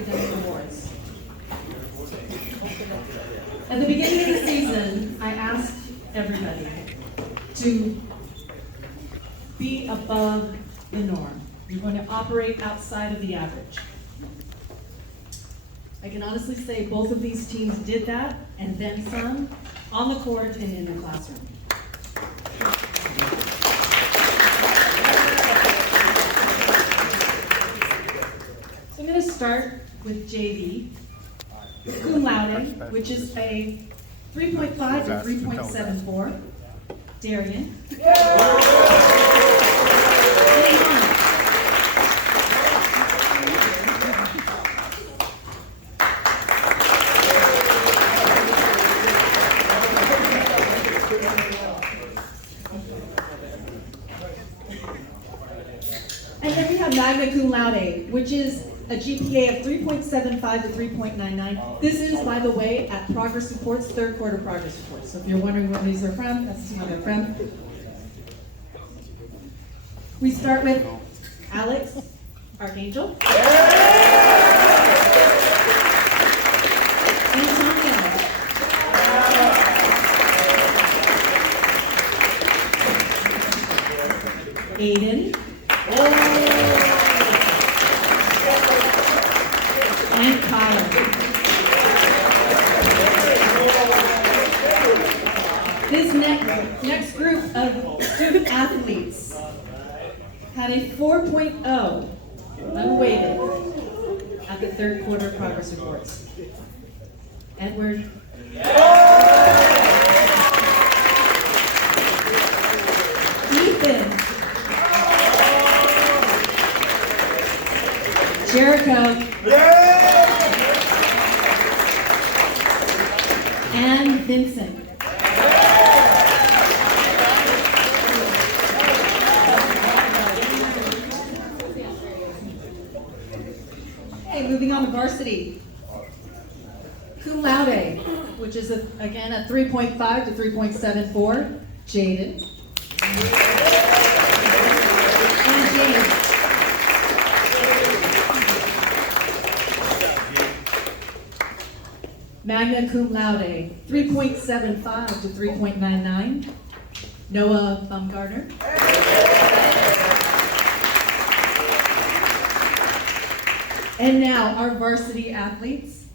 academic awards. At the beginning of the season, I asked everybody to be above the norm. You're going to operate outside of the average. I can honestly say both of these teams did that, and then some, on the court and in the classroom. So I'm going to start with JV, cum laude, which is a 3.5 to 3.74, Darian. And then we have magna cum laude, which is a GPA of 3.75 to 3.99. This is, by the way, at progress reports, third quarter progress reports. So if you're wondering where these are from, that's where they're from. We start with Alex Archangel. Antonio. Aiden. And Kyle. This next group of student athletes had a 4.0 unweighted at the third quarter progress reports. Edward. Ethan. Jericho. And Vincent. Okay, moving on to varsity. Cum laude, which is again a 3.5 to 3.74, Jaden. And James. Magna cum laude, 3.75 to 3.99, Noah Baumgartner. And now our varsity athletes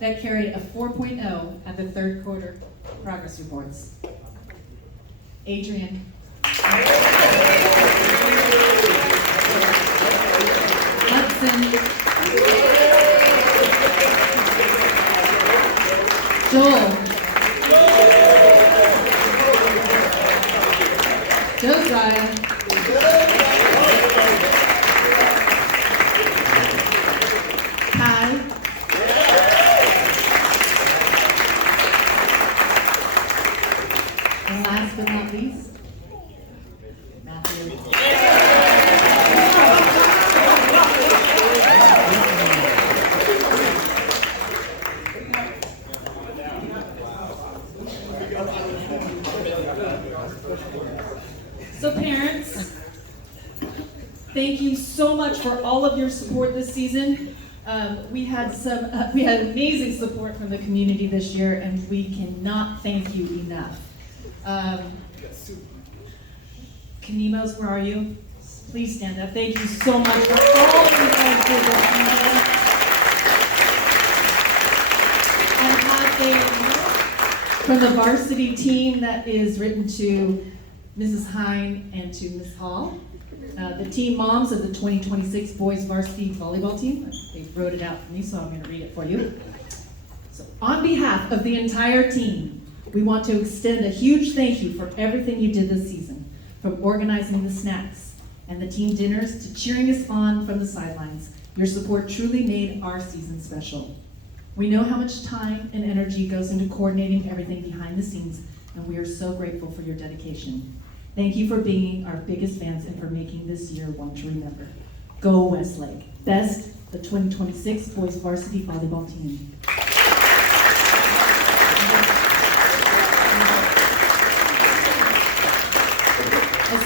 that carried a 4.0 at the third quarter progress reports. Adrian. Hudson. Joel. Josiah. Kai. And last but not least, Matthew. So parents, thank you so much for all of your support this season. We had amazing support from the community this year, and we cannot thank you enough. Kanemos, where are you? Please stand up. Thank you so much for all you guys did this season. I have a note from the varsity team that is written to Mrs. Hine and to Ms. Hall. The team moms of the 2026 boys varsity volleyball team. They wrote it out for me, so I'm going to read it for you. So, on behalf of the entire team, we want to extend a huge thank you for everything you did this season, from organizing the snacks and the team dinners to cheering us on from the sidelines. Your support truly made our season special. We know how much time and energy goes into coordinating everything behind the scenes, and we are so grateful for your dedication. Thank you for being our biggest fans and for making this year one to remember. Go Westlake. Best, the 2026 boys varsity volleyball team.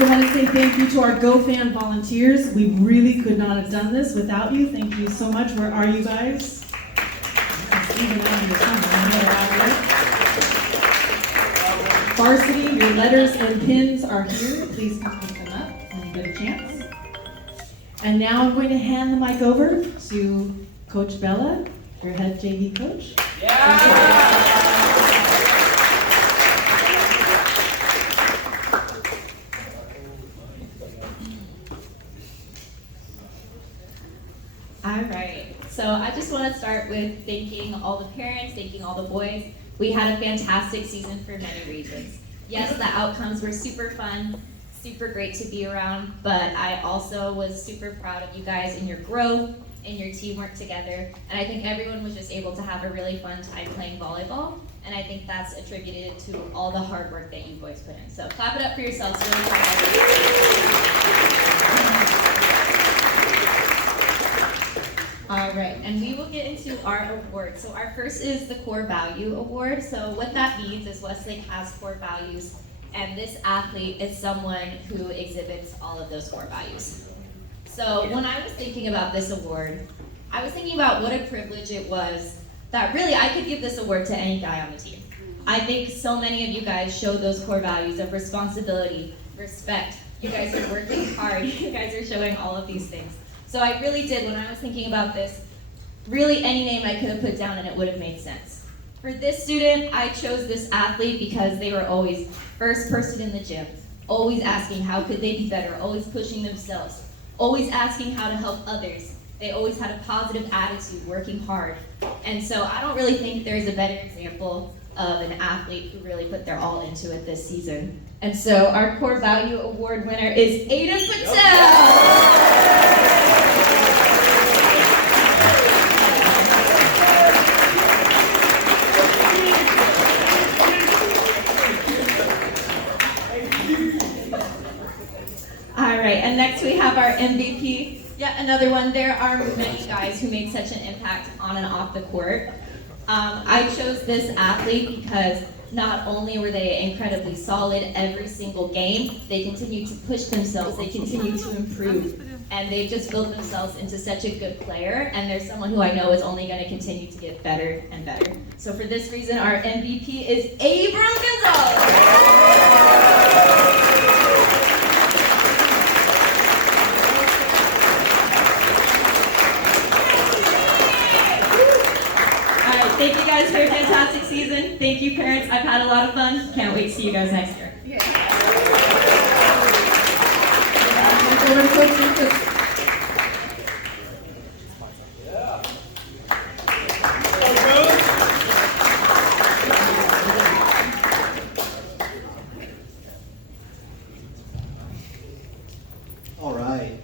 also want to say thank you to our GoFan volunteers. We really could not have done this without you. Thank you so much. Where are you guys? Even out here somewhere. I know they're out here. Varsity, your letters and pins are here. Please come pick them up when you get a chance. And now I'm going to hand the mic over to Coach Bella, your head JV coach. All right, so I just want to start with thanking all the parents, thanking all the boys. We had a fantastic season for many reasons. Yes, the outcomes were super fun, super great to be around, but I also was super proud of you guys and your growth and your teamwork together. And I think everyone was just able to have a really fun time playing volleyball. And I think that's attributed to all the hard work that you boys put in. So clap it up for yourselves. Really proud of you. All right, and we will get into our awards. So our first is the Core Value Award. So what that means is Westlake has core values, and this athlete is someone who exhibits all of those core values. So when I was thinking about this award, I was thinking about what a privilege it was that really I could give this award to any guy on the team. I think so many of you guys show those core values of responsibility, respect. You guys are working hard. You guys are showing all of these things. So I really did, when I was thinking about this, really any name I could have put down and it would have made sense. For this student, I chose this athlete because they were always first person in the gym, always asking how could they be better, always pushing themselves, always asking how to help others. They always had a positive attitude, working hard. And so I don't really think there's a better example of an athlete who really put their all into it this season. And so our Core Value Award winner is Aiden Patel. All right, and next we have our MVP. Yet another one. There are many guys who made such an impact on and off the court. I chose this athlete because not only were they incredibly solid every single game, they continued to push themselves, they continued to improve, and they just built themselves into such a good player, and there's someone who I know is only going to continue to get better and better. So for this reason, our MVP is Abram Gonzalez. Thank you guys for a fantastic season. Thank you, parents. I've had a lot of fun. Can't wait to see you guys next year. All right.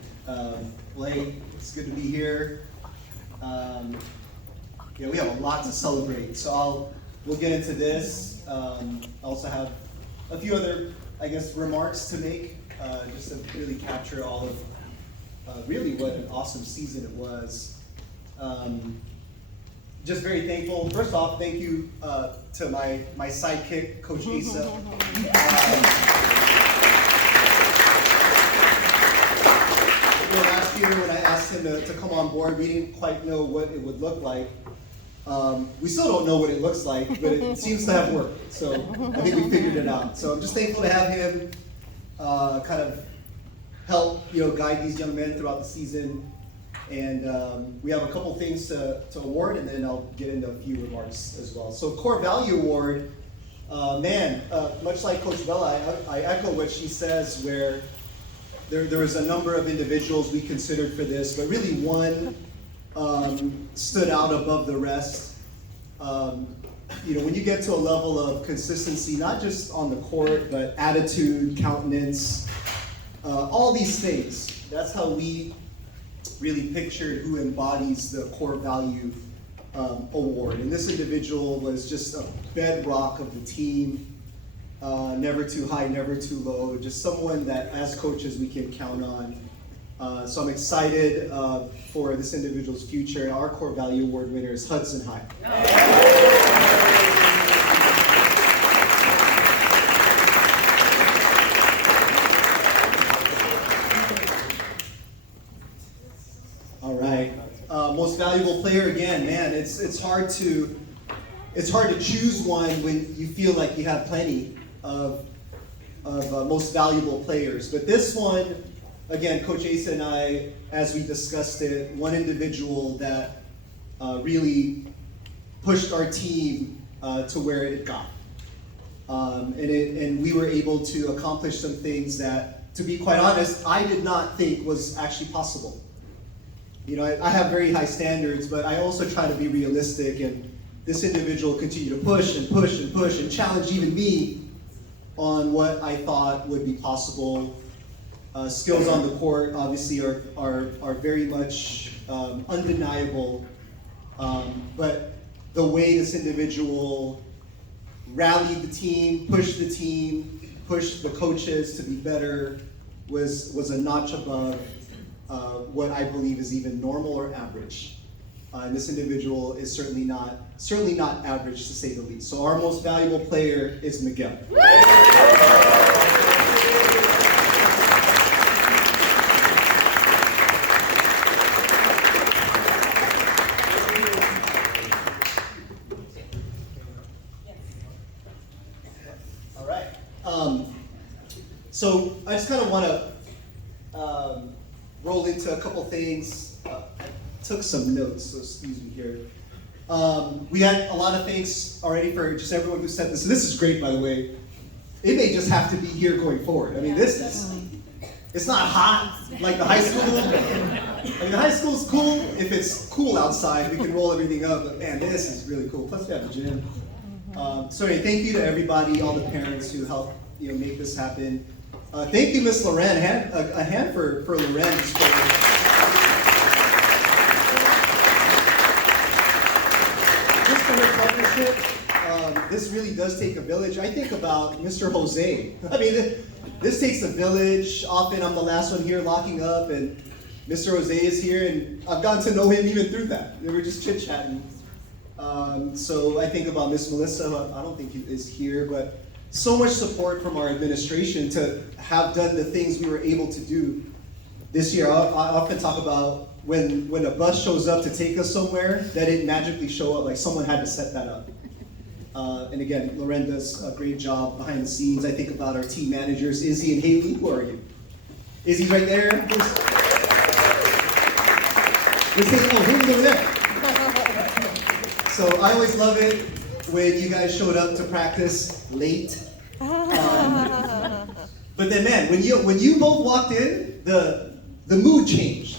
Blake, it's good to be here. Yeah, we have a lot to celebrate, so we'll get into this. I also have a few other, I guess, remarks to make, just to really capture all of really what an awesome season it was. Just very thankful. First off, thank you to my sidekick, Coach Asa. Last year when I asked him to come on board, we didn't quite know what it would look like. We still don't know what it looks like, but it seems to have worked. So I think we figured it out. So I'm just thankful to have him kind of help, guide these young men throughout the season. And we have a couple things to award, and then I'll get into a few remarks as well. So Core Value Award, much like Coach Bella, I echo what she says, where there was a number of individuals we considered for this, but really one stood out above the rest. When you get to a level of consistency, not just on the court, but attitude, countenance, all these things, that's how we really pictured who embodies the Core Value Award. And this individual was just a bedrock of the team, never too high, never too low, just someone that as coaches we can count on. So I'm excited for this individual's future. Our Core Value Award winner is Hudson High. valuable player, again, man, it's hard to choose one when you feel like you have plenty of most valuable players. But this one, again, Coach Asa and I, as we discussed it, one individual that really pushed our team to where it got. And we were able to accomplish some things that, to be quite honest, I did not think was actually possible. You know, I have very high standards, but I also try to be realistic, and this individual continued to push and push and push and challenge even me on what I thought would be possible. Skills on the court obviously are very much undeniable, but the way this individual rallied the team, pushed the coaches to be better was a notch above what I believe is even normal or average. And this individual is certainly not average, to say the least. So our most valuable player is Miguel. All right. So I just kind of want to roll into a couple things. I took some notes, so excuse me here. We had a lot of thanks already for just everyone who sent this. And this is great, by the way. It may just have to be here going forward. I mean, it's not hot like the high school. I mean, the high school's cool. If it's cool outside, we can roll everything up. But man, this is really cool. Plus, we have the gym. So anyway, thank you to everybody, all the parents who helped make this happen. Thank you, Miss Loren. A hand for Loren. Just for her partnership, this really does take a village. I think about Mr. Jose. I mean, this takes a village. Often I'm the last one here locking up, and Mr. Jose is here, and I've gotten to know him even through that. We were just chit-chatting. So I think about Miss Melissa. I don't think he is here, but so much support from our administration to have done the things we were able to do this year. I often talk about when a bus shows up to take us somewhere, that didn't magically show up, like someone had to set that up. And again, Loren does a great job behind the scenes. I think about our team managers, Izzy and Haley. Who are you? Izzy's right there. Haley's over there. So I always love it when you guys showed up to practice late. But then, man, when you both walked in, the mood changed.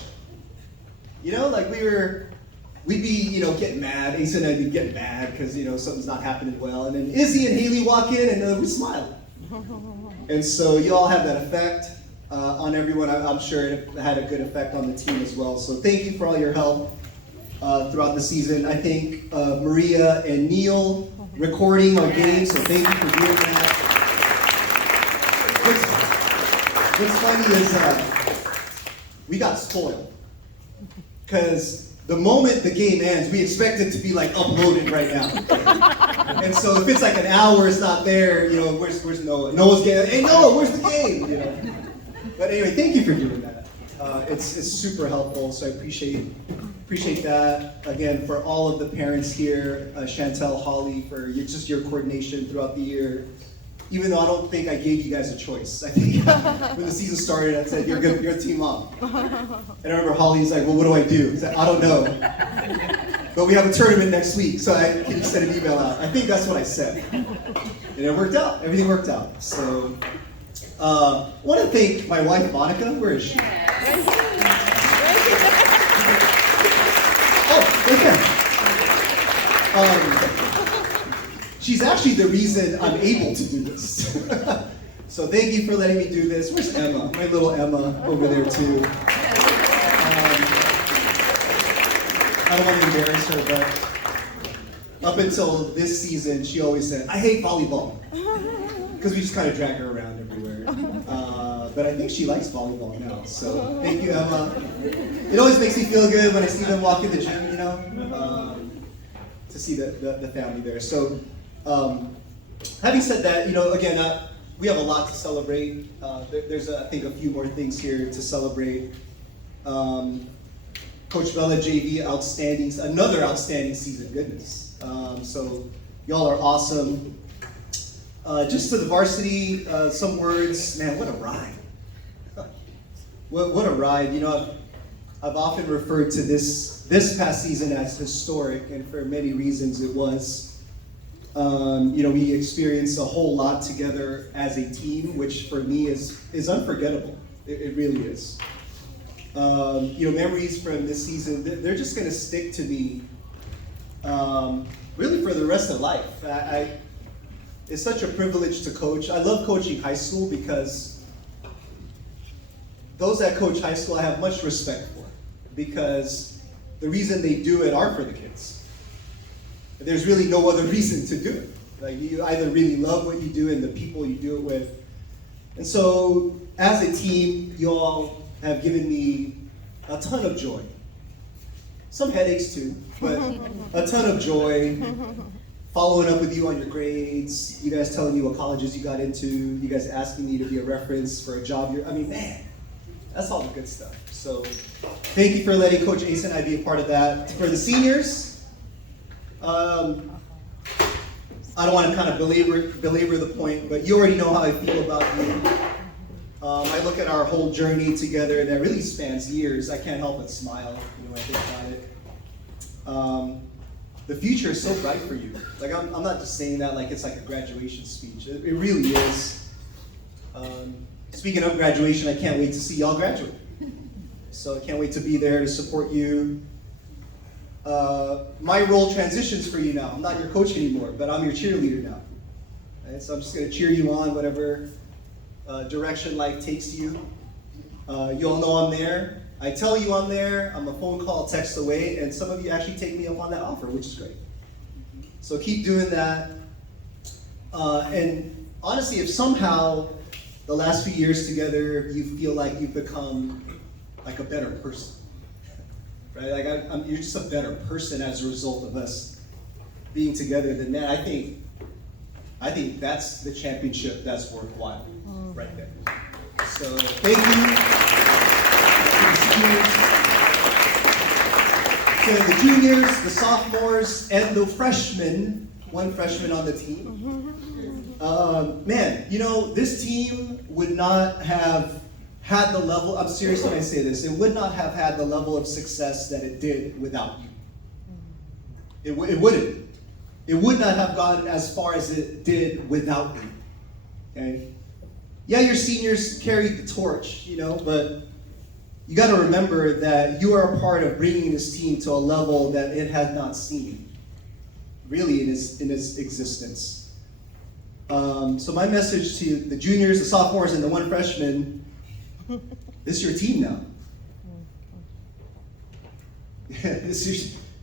You know, like we'd be getting mad. Asa and I'd be getting mad because something's not happening well, and then Izzy and Haley walk in and we smile. And so you all have that effect on everyone. I'm sure it had a good effect on the team as well. So thank you for all your help throughout the season. I think Maria and Neil recording our games, so thank you for doing that. What's funny is we got spoiled. Because the moment the game ends, we expect it to be like uploaded right now. And so if it's like an hour, it's not there, where's Noah? Noah's getting, hey Noah, where's the game? But anyway, thank you for doing that. It's super helpful, so I appreciate that. Again, for all of the parents here, Chantel, Holly, for just your coordination throughout the year. Even though I don't think I gave you guys a choice. I think when the season started, I said, you're a team mom. And I remember Holly's like, well, what do I do? I said, I don't know. But we have a tournament next week, so can you send an email out? I think that's what I said. And it worked out. Everything worked out. So I want to thank my wife, Monica. Where is she? Oh, right there. She's actually the reason I'm able to do this. So thank you for letting me do this. Where's Emma? My little Emma over there too. I don't want to embarrass her, but up until this season, she always said, I hate volleyball. Because we just kind of drag her around everywhere. But I think she likes volleyball now. So thank you, Emma. It always makes me feel good when I see them walk in the gym, to see the family there. So having said that, again, we have a lot to celebrate. There's, I think, a few more things here to celebrate. Coach Bella JV, another outstanding season, goodness. So y'all are awesome. Just to the varsity, some words, man, what a ride. What a ride. You know, I've often referred to this past season as historic, and for many reasons it was. You know, we experienced a whole lot together as a team, which for me is unforgettable. It really is. You know, memories from this season, they're just going to stick to me really for the rest of life. It's such a privilege to coach. I love coaching high school because those that coach high school I have much respect for, because the reason they do it are for the kids. There's really no other reason to do it. Like, you either really love what you do and the people you do it with. And so, as a team, you all have given me a ton of joy. Some headaches too, but a ton of joy. Following up with you on your grades, you guys telling me what colleges you got into, you guys asking me to be a reference for a job. I mean, man, that's all the good stuff. So, thank you for letting Coach Ace and I be a part of that. For the seniors, I don't want to kind of belabor the point, but you already know how I feel about you. I look at our whole journey together that really spans years. I can't help but smile when I think about it. The future is so bright for you. Like, I'm not just saying that like it's like a graduation speech. It really is. Speaking of graduation, I can't wait to see y'all graduate. So I can't wait to be there to support you. My role transitions for you now. I'm not your coach anymore, but I'm your cheerleader now. Right? So I'm just going to cheer you on whatever direction life takes you. You all know I'm there. I tell you I'm there. I'm a phone call, text away, and some of you actually take me up on that offer, which is great. So keep doing that. And honestly, if somehow the last few years together you feel like you've become like a better person, right? Like you're just a better person as a result of us being together, then man, I think that's the championship that's worthwhile, right there. So thank you. To the juniors, the sophomores, and the freshmen, one freshman on the team. Man, you know, this team would not have had the level, I'm serious when I say this, it would not have had the level of success that it did without you. It wouldn't. It would not have gone as far as it did without you. Okay? Yeah, your seniors carried the torch, you know, but you got to remember that you are a part of bringing this team to a level that it had not seen, really, in its existence. So my message to the juniors, the sophomores, and the one freshman: this is your team now. This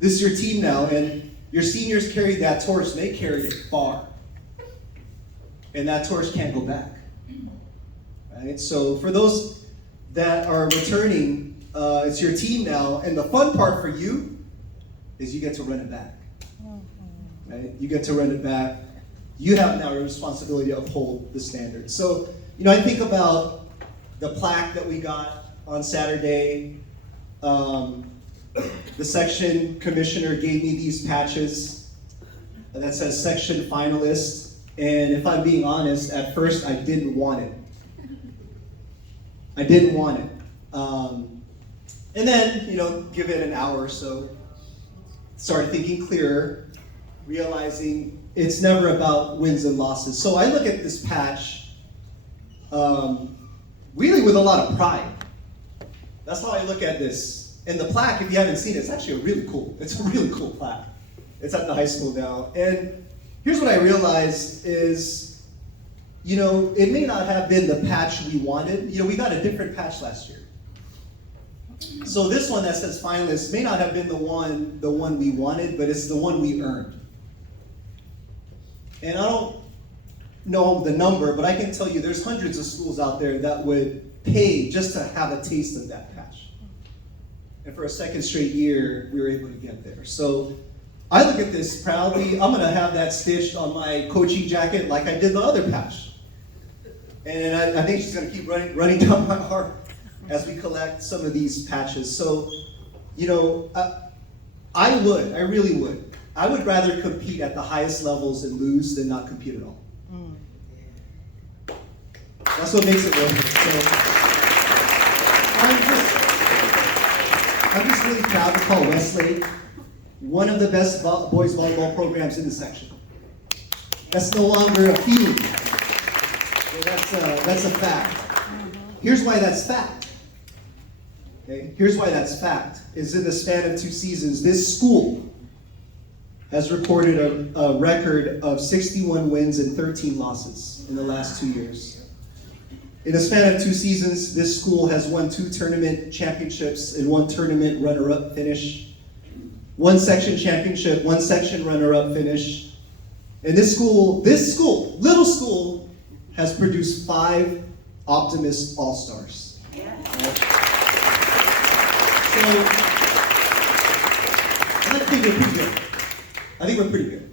is your team now, and your seniors carried that torch. And they carried it far, and that torch can't go back. Right? So for those that are returning, it's your team now, and the fun part for you is you get to run it back. Right? You get to run it back. You have now a responsibility to uphold the standard. So, you know, I think about the plaque that we got on Saturday. The section commissioner gave me these patches that says section finalist, and if I'm being honest, at first I didn't want it. I didn't want it. And then, you know, give it an hour or so, started thinking clearer, realizing it's never about wins and losses. So I look at this patch really with a lot of pride. That's how I look at this. And the plaque, if you haven't seen it, it's actually it's a really cool plaque. It's at the high school now. And here's what I realized is, you know, it may not have been the patch we wanted. You know, we got a different patch last year. So this one that says finalist may not have been the one we wanted, but it's the one we earned. And I don't know the number, but I can tell you there's hundreds of schools out there that would pay just to have a taste of that patch. And for a second straight year, we were able to get there. So I look at this proudly. I'm gonna have that stitched on my coaching jacket like I did the other patch. And I think she's gonna keep running down my heart as we collect some of these patches. So you know, I really would. I would rather compete at the highest levels and lose than not compete at all. That's what makes it worth it. So I'm just really proud to call Westlake one of the best boys volleyball programs in the section. That's no longer a feeling. That's a fact. Here's why that's fact. Okay? Here's why that's fact. Is in the span of 2 seasons, this school has recorded a record of 61 wins and 13 losses in the last 2 years. In the span of 2 seasons, this school has won 2 tournament championships and 1 tournament runner-up finish, 1 section championship, 1 section runner-up finish. And this school, little school, has produced 5 Optimist All-Stars. Yeah. Right? So, I think we're pretty good. I think we're pretty good.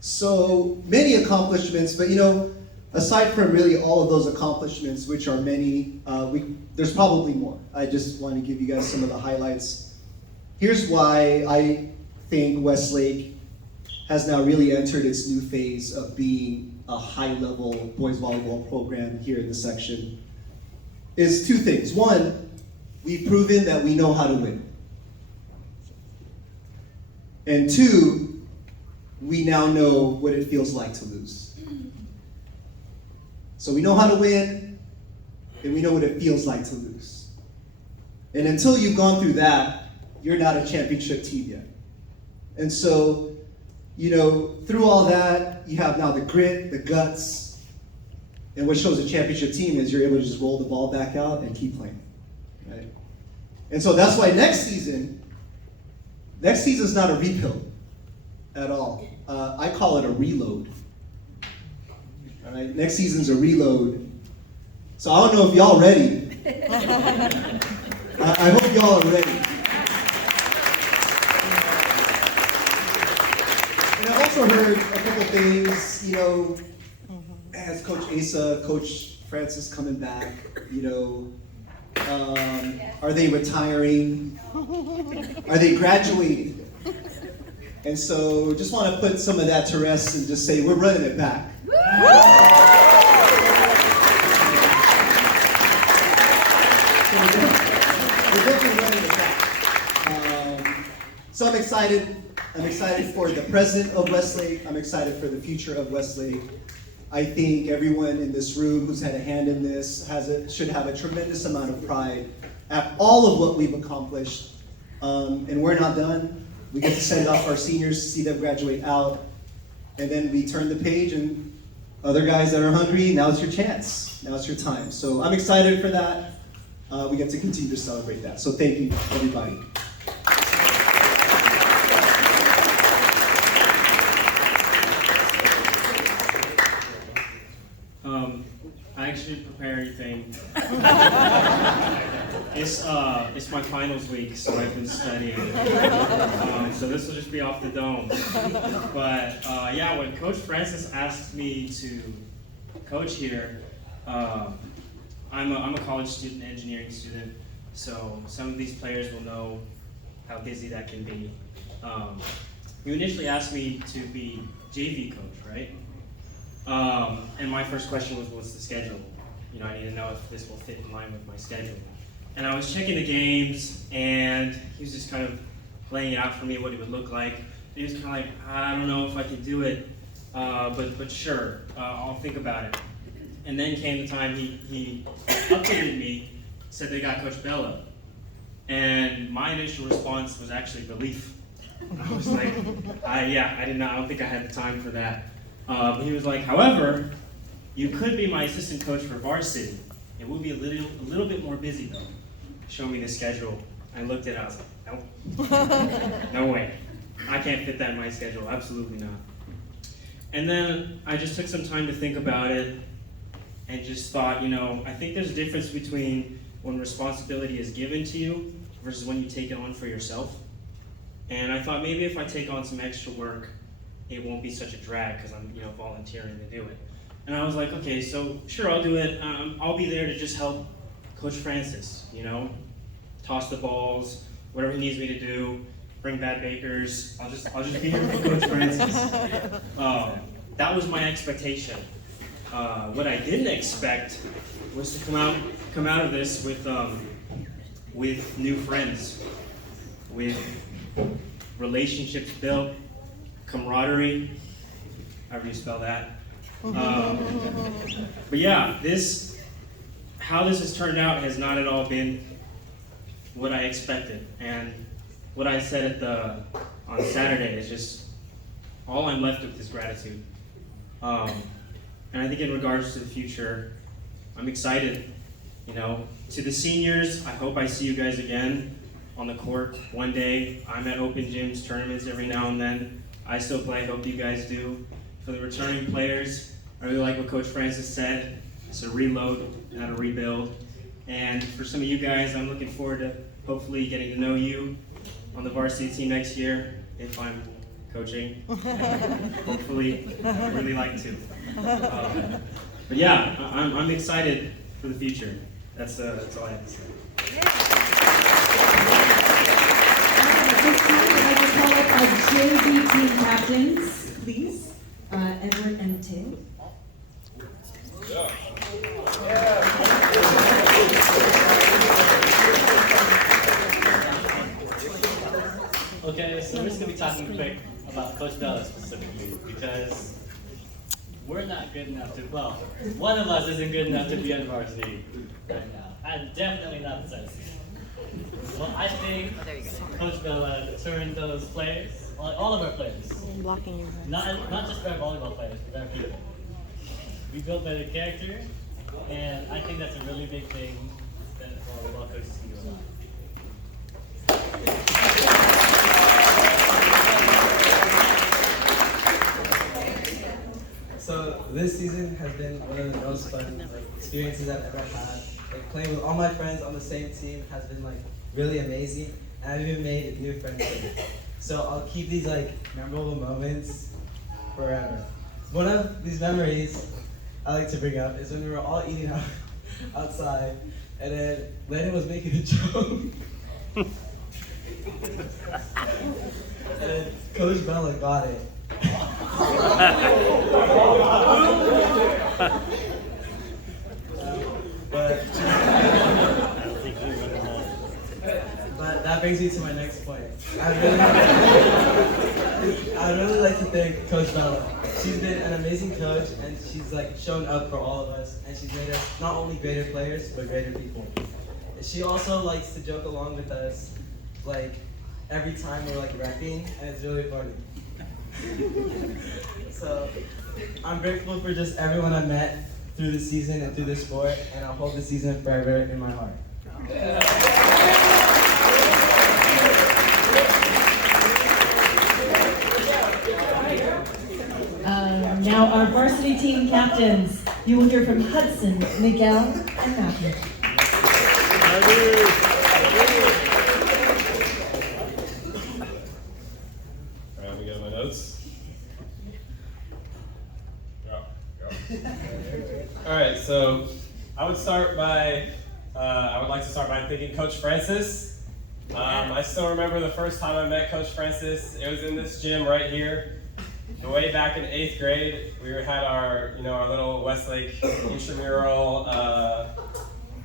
So, many accomplishments, but you know, aside from really all of those accomplishments, which are many, there's probably more. I just want to give you guys some of the highlights. Here's why I think Westlake has now really entered its new phase of being a high-level boys volleyball program here in the section. Is 2 things. 1, we've proven that we know how to win. And 2, we now know what it feels like to lose. So we know how to win, and we know what it feels like to lose. And until you've gone through that, you're not a championship team yet. And so, you know, through all that, you have now the grit, the guts, and what shows a championship team is you're able to just roll the ball back out and keep playing, right? And so that's why next season's not a rebuild at all. I call it a reload. All right, next season's a reload. So I don't know if y'all ready. I hope y'all are ready. And I've also heard a couple things, you know, as Coach Asa, Coach Francis coming back, you know, are they retiring? Are they graduating? And so just want to put some of that to rest and just say we're running it back. We're definitely running it back. So I'm excited. I'm excited for the president of Westlake. I'm excited for the future of Westlake. I think everyone in this room who's had a hand in this should have a tremendous amount of pride at all of what we've accomplished. And we're not done. We get to send off our seniors to see them graduate out. And then we turn the page, and other guys that are hungry, now it's your chance. Now it's your time. So I'm excited for that. We get to continue to celebrate that. So thank you, everybody. I actually didn't prepare anything. It's my finals week, so I've been studying. So this will just be off the dome. But yeah, when Coach Francis asked me to coach here, I'm a college student, engineering student. So some of these players will know how busy that can be. You initially asked me to be JV coach, right? And my first question was, what's the schedule? You know, I need to know if this will fit in line with my schedule. And I was checking the games, and he was just kind of laying it out for me what it would look like. And he was kind of like, I don't know if I can do it, but sure, I'll think about it. And then came the time he updated me, said they got Coach Bella. And my initial response was actually relief. I was like, I don't think I had the time for that. He was like, however, you could be my assistant coach for varsity. It will be a little bit more busy though. Show me the schedule. I looked at it, I was like, nope. No way. I can't fit that in my schedule, absolutely not. And then I just took some time to think about it and just thought, you know, I think there's a difference between when responsibility is given to you versus when you take it on for yourself. And I thought maybe if I take on some extra work, it won't be such a drag because I'm, you know, volunteering to do it. And I was like, okay, so sure, I'll do it. I'll be there to just help Coach Francis, you know, toss the balls, whatever he needs me to do, bring bad bakers. I'll just be here for Coach Francis. That was my expectation. What I didn't expect was to come out of this with new friends, with relationships built, camaraderie, however you spell that. But yeah, how this has turned out has not at all been what I expected. And what I said on Saturday is just, all I'm left with is gratitude. And I think in regards to the future, I'm excited. To the seniors, I hope I see you guys again on the court one day. I'm at open gyms, tournaments every now and then. I still play, I hope you guys do. For the returning players, I really like what Coach Francis said. It's a reload, not a rebuild. And for some of you guys, I'm looking forward to hopefully getting to know you on the varsity team next year, if I'm coaching. Hopefully, I'd really like to. But yeah, I'm excited for the future. That's all I have to say. At this time, I'd like to call up our JV team captains, please. Edward and Tim. Okay, so we're just going to be talking quick about Coach Bella specifically, because we're not good enough to, well, one of us isn't good enough to be on varsity right now. And definitely not the second season. Well, I think Coach Bella turned those players, all of our players, not just our volleyball players, but our people. We built better character, and I think that's a really big thing that volleyball coaches can do a lot. So this season has been one of the most fun experiences I've ever had. Playing with all my friends on the same team has been really amazing, and I've even made new friends with it. So I'll keep these memorable moments forever. One of these memories I like to bring up is when we were all eating outside, and then Landon was making a joke. And then Coach Bella got it. But that brings me to my next point. I'd really like to thank Coach Bella. She's been an amazing coach, and she's shown up for all of us, and she's made us not only greater players, but greater people. She also likes to joke along with us, every time we're repping, and it's really funny. So I'm grateful for just everyone I met through the season and through the sport, and I'll hold the season forever in my heart. Now our varsity team captains. You will hear from Hudson, Miguel, and Matthew. All right, let me get my notes. All right, so I would like to start by thanking Coach Francis. I still remember the first time I met Coach Francis. It was in this gym right here. Way back in 8th grade, we had our little Westlake intramural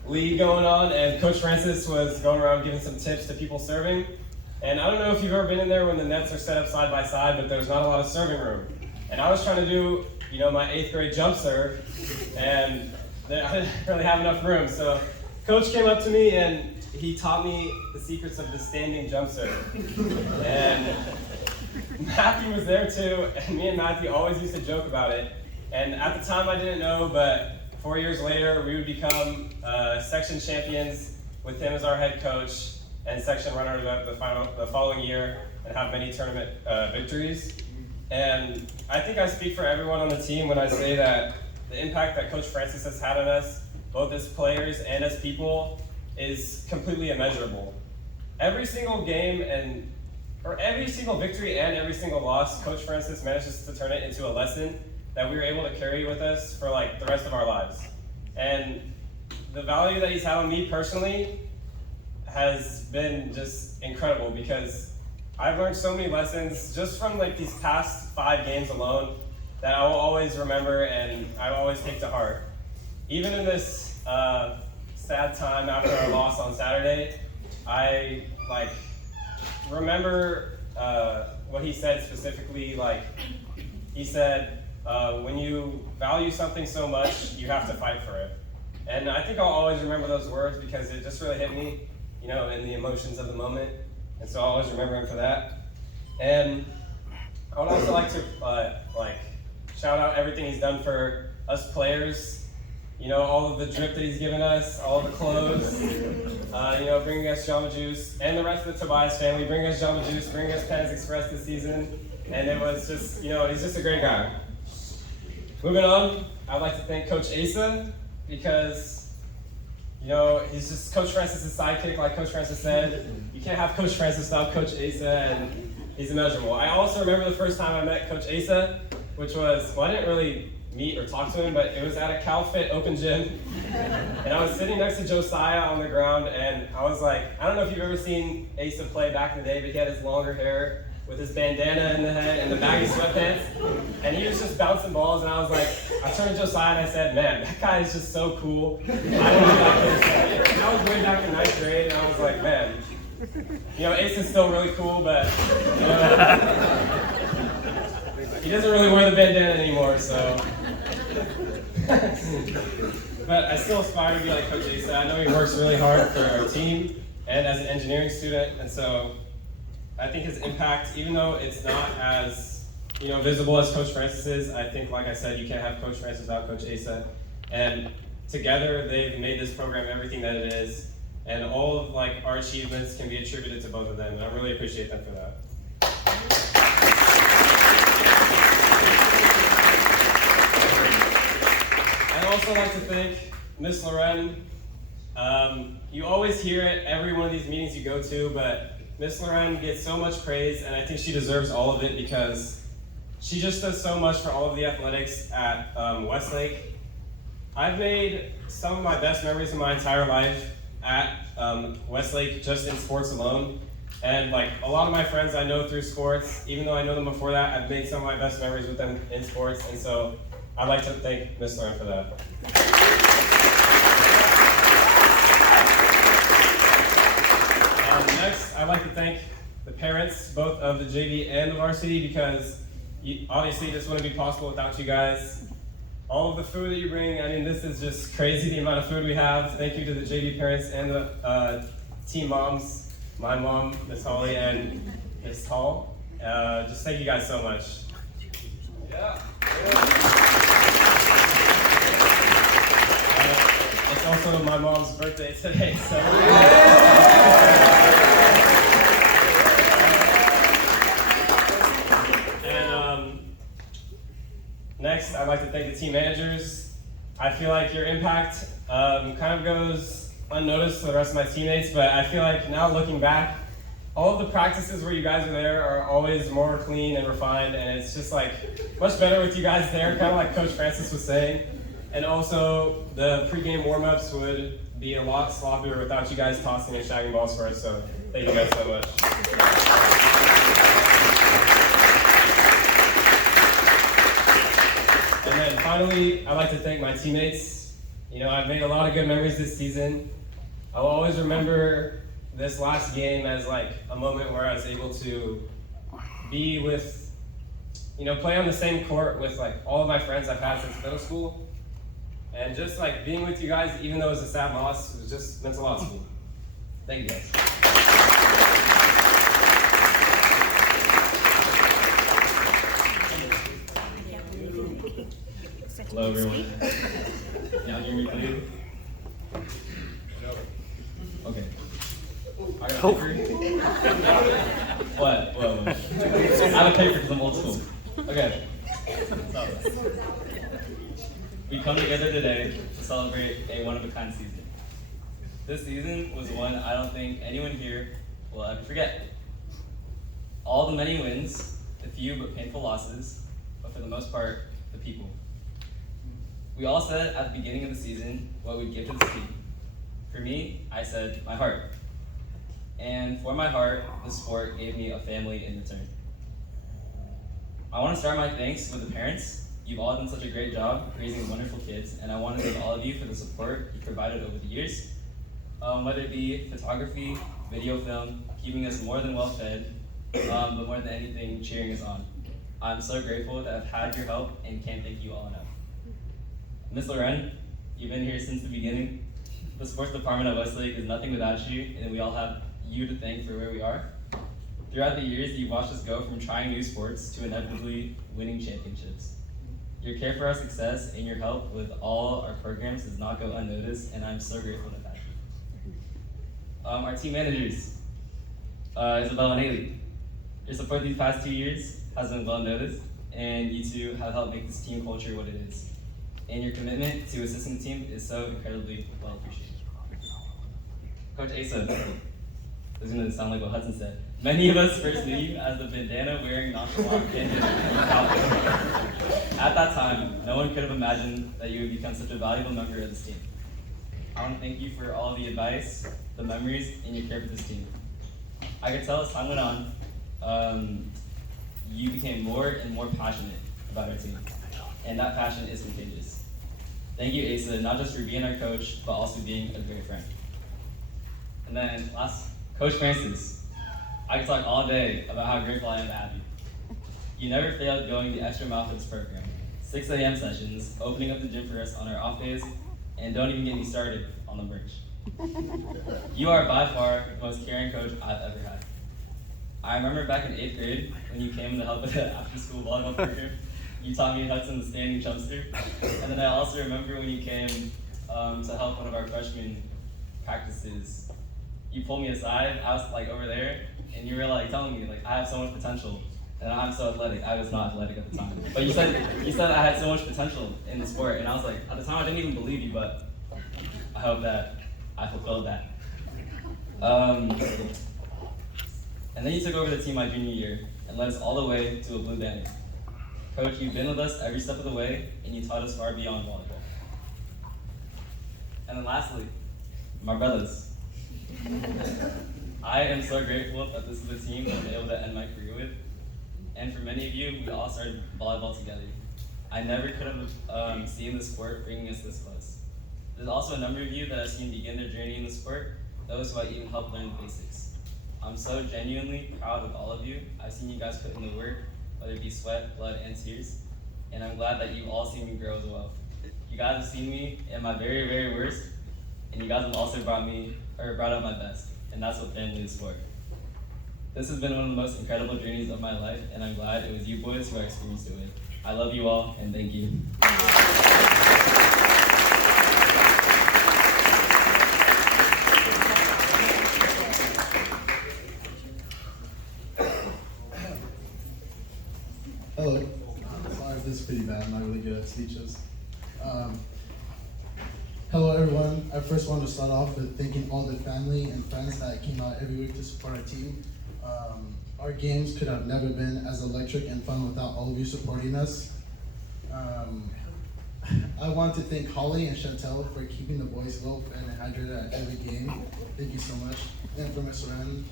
league going on, and Coach Francis was going around giving some tips to people serving. And I don't know if you've ever been in there when the nets are set up side by side, but there's not a lot of serving room. And I was trying to do, my 8th grade jump serve, and I didn't really have enough room. So Coach came up to me and he taught me the secrets of the standing jump serve. And Matthew was there too, and me and Matthew always used to joke about it. And at the time I didn't know, but 4 years later we would become section champions with him as our head coach, and section runners up the following year, and have many tournament victories. And I think I speak for everyone on the team when I say that the impact that Coach Francis has had on us, both as players and as people, is completely immeasurable. Every single game or every single victory and every single loss, Coach Francis manages to turn it into a lesson that we were able to carry with us for the rest of our lives. And the value that he's had on me personally has been just incredible because I've learned so many lessons just from like these past 5 games alone that I will always remember and I will always take to heart. Even in this sad time after our loss on Saturday, I like remember what he said specifically. Like he said, when you value something so much, you have to fight for it. And I think I'll always remember those words because it just really hit me, you know, in the emotions of the moment. And so I'll always remember him for that. And I would also like to shout out everything he's done for us players. You know, all of the drip that he's given us, all of the clothes, you know, bringing us Jamba Juice, and the rest of the Tobias family, bringing us Jamba Juice, bringing us Pans Express this season. And it was just, you know, he's just a great guy. Moving on, I'd like to thank Coach Asa because, you know, he's just Coach Francis' sidekick, like Coach Francis said. You can't have Coach Francis without Coach Asa, and he's immeasurable. I also remember the first time I met Coach Asa, which was, well, I didn't really meet or talk to him, but it was at a CalFit open gym. And I was sitting next to Josiah on the ground, and I was like, I don't know if you've ever seen Asa play back in the day, but he had his longer hair with his bandana in the head and the baggy sweatpants. And he was just bouncing balls, and I was like, I turned to Josiah and I said, man, that guy is just so cool. I don't know that. And I was way back in 9th grade, and I was like, man, you know, Ace is still really cool, but you know, he doesn't really wear the bandana anymore, so. But I still aspire to be like Coach Asa. I know he works really hard for our team and as an engineering student, and so I think his impact, even though it's not as, you know, visible as Coach Francis's, I think, like I said, you can't have Coach Francis without Coach Asa. And together, they've made this program everything that it is. And all of like our achievements can be attributed to both of them, and I really appreciate them for that. I'd also like to thank Miss Loren. You always hear it every one of these meetings you go to, but Miss Loren gets so much praise, and I think she deserves all of it because she just does so much for all of the athletics at Westlake. I've made some of my best memories in my entire life at Westlake just in sports alone. And like a lot of my friends I know through sports, even though I know them before that, I've made some of my best memories with them in sports. And so I'd like to thank Miss Loren for that. Next, I'd like to thank the parents, both of the JV and the varsity, because obviously this wouldn't be possible without you guys. All of the food that you bring, I mean, this is just crazy, the amount of food we have. Thank you to the JV parents and the team moms, my mom, Miss Holly, and Miss Hall. Just thank you guys so much. Yeah. It's also my mom's birthday today, so. And next, I'd like to thank the team managers. I feel like your impact kind of goes unnoticed to the rest of my teammates, but I feel like now looking back, all of the practices where you guys are there are always more clean and refined, and it's just like much better with you guys there, kind of like Coach Francis was saying. And also, the pregame warm-ups would be a lot sloppier without you guys tossing and shagging balls for us, so thank you guys so much. And then finally, I'd like to thank my teammates. You know, I've made a lot of good memories this season. I'll always remember this last game as like a moment where I was able to be with, you know, play on the same court with like all of my friends I've had since middle school. And just like being with you guys, even though it was a sad loss, it just meant a lot to me. Thank you guys. Hello everyone. Y'all hear me clear? Okay. I got a paper. What? Whoa. I have a paper because I'm old school. Okay. We come together today to celebrate a one-of-a-kind season. This season was one I don't think anyone here will ever forget. All the many wins, the few but painful losses, but for the most part, the people. We all said at the beginning of the season what we'd give to this team. For me, I said my heart. And for my heart, the sport gave me a family in return. I want to start my thanks with the parents. You've all done such a great job raising wonderful kids, and I want to thank all of you for the support you provided over the years. Whether it be photography, video film, keeping us more than well fed, but more than anything, cheering us on. I'm so grateful to have had your help and can't thank you all enough. Miss Loren, you've been here since the beginning. The sports department at Westlake is nothing without you, and we all have you to thank for where we are. Throughout the years, you've watched us go from trying new sports to inevitably winning championships. Your care for our success and your help with all our programs does not go unnoticed, and I'm so grateful to have you. Our team managers, Isabel and Haley. Your support these past 2 years has been well noticed, and you two have helped make this team culture what it is. And your commitment to assisting the team is so incredibly well appreciated. Coach Asa, this is going to sound like what Hudson said. Many of us first knew you as the bandana-wearing nonchalant candidate. At that time, no one could have imagined that you would become such a valuable member of this team. I want to thank you for all the advice, the memories, and your care for this team. I could tell as time went on, you became more and more passionate about our team, and that passion is contagious. Thank you, Asa, not just for being our coach, but also being a great friend. And then last, Coach Francis. I could talk all day about how grateful I am to have you. You never failed going the extra mile for this program. 6 a.m. sessions, opening up the gym for us on our off days, and don't even get me started on the merch. You are by far the most caring coach I've ever had. I remember back in 8th grade when you came to help with the after-school volleyball program. You taught me Hudson the standing jumpster. And then I also remember when you came to help one of our freshman practices. You pulled me aside, I was like over there, and you were like telling me like I have so much potential, and I'm so athletic. I was not athletic at the time, but you said I had so much potential in the sport, and I was like, at the time I didn't even believe you, but I hope that I fulfilled that. And then you took over the team my junior year and led us all the way to a blue banner. Coach, you've been with us every step of the way, and you taught us far beyond volleyball. And then lastly, my brothers. I am so grateful that this is a team that I'm able to end my career with. And for many of you, we all started volleyball together. I never could have seen the sport bringing us this close. There's also a number of you that I've seen begin their journey in the sport, those who I even helped learn the basics. I'm so genuinely proud of all of you. I've seen you guys put in the work, whether it be sweat, blood, and tears, and I'm glad that you've all seen me grow as well. You guys have seen me at my very, very worst, and you guys have also brought out my best, and that's what family is for. This has been one of the most incredible journeys of my life, and I'm glad it was you boys who I experienced it with. I love you all, and thank you. Hello. Sorry if this is pretty bad. I'm not really good at speeches. Hello, everyone. I first want to start off with thanking all the family and friends that came out every week to support our team. Our games could have never been as electric and fun without all of you supporting us. I want to thank Holly and Chantel for keeping the boys well fed and hydrated at every game. Thank you so much. And for Ms. Ren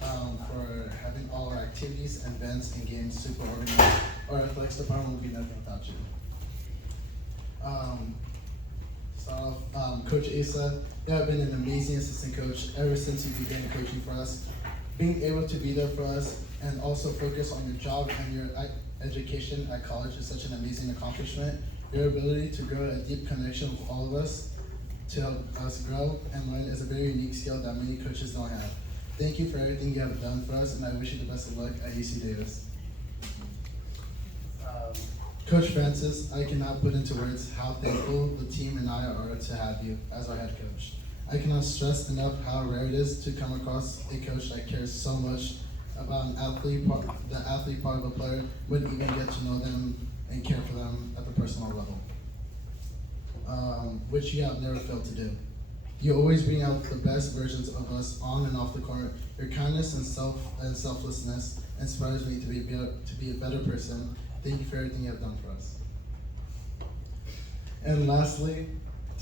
for having all our activities, events, and games super organized. Our athletics department would be nothing without you. Coach Asa, you have been an amazing assistant coach ever since you began coaching for us. Being able to be there for us and also focus on your job and your education at college is such an amazing accomplishment. Your ability to grow a deep connection with all of us to help us grow and learn is a very unique skill that many coaches don't have. Thank you for everything you have done for us, and I wish you the best of luck at UC Davis. Coach Francis, I cannot put into words how thankful the team and I are to have you as our head coach. I cannot stress enough how rare it is to come across a coach that cares so much about the athlete part of a player, would even get to know them and care for them at the personal level, which you have never failed to do. You always bring out the best versions of us on and off the court. Your kindness and selflessness inspires me to be a better person. Thank you for everything you have done for us. And lastly,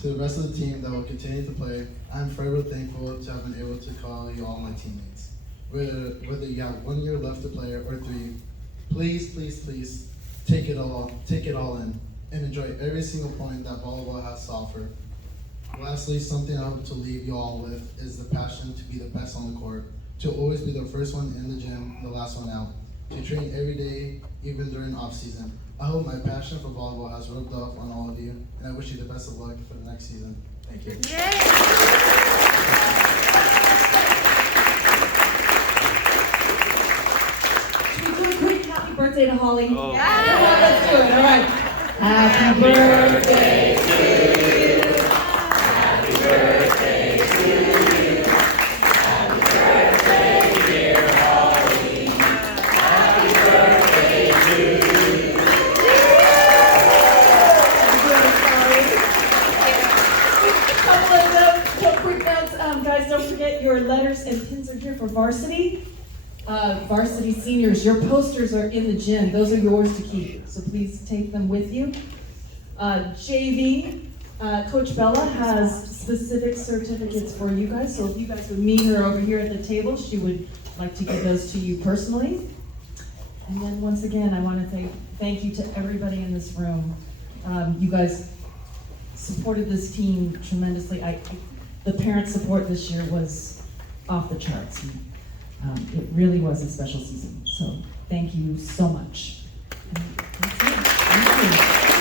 to the rest of the team that will continue to play, I'm forever thankful to have been able to call you all my teammates. whether you have 1 year left to play or 3, please, please, please take it all in and enjoy every single point that volleyball has to offer. Lastly, something I hope to leave you all with is the passion to be the best on the court, to always be the first one in the gym, the last one out, to train every day, even during off season. I hope my passion for volleyball has rubbed off on all of you, and I wish you the best of luck for the next season. Thank you. Should we do a quick happy birthday to Holly? Oh. Yeah, let's do it, all right. Happy birthday to you. Happy birthday to you. Happy birthday, dear Holly. Happy birthday to you. Couple of quick notes, guys, don't forget your letters and pins are here for varsity. Varsity seniors, your posters are in the gym. Those are yours to keep, so please take them with you. JV, Coach Bella has specific certificates for you guys, so if you guys would meet her over here at the table, she would like to give those to you personally. And then once again, I want to thank you to everybody in this room. You guys supported this team tremendously. The parent support this year was off the charts. It really was a special season, so thank you so much. And that's it. Thank you.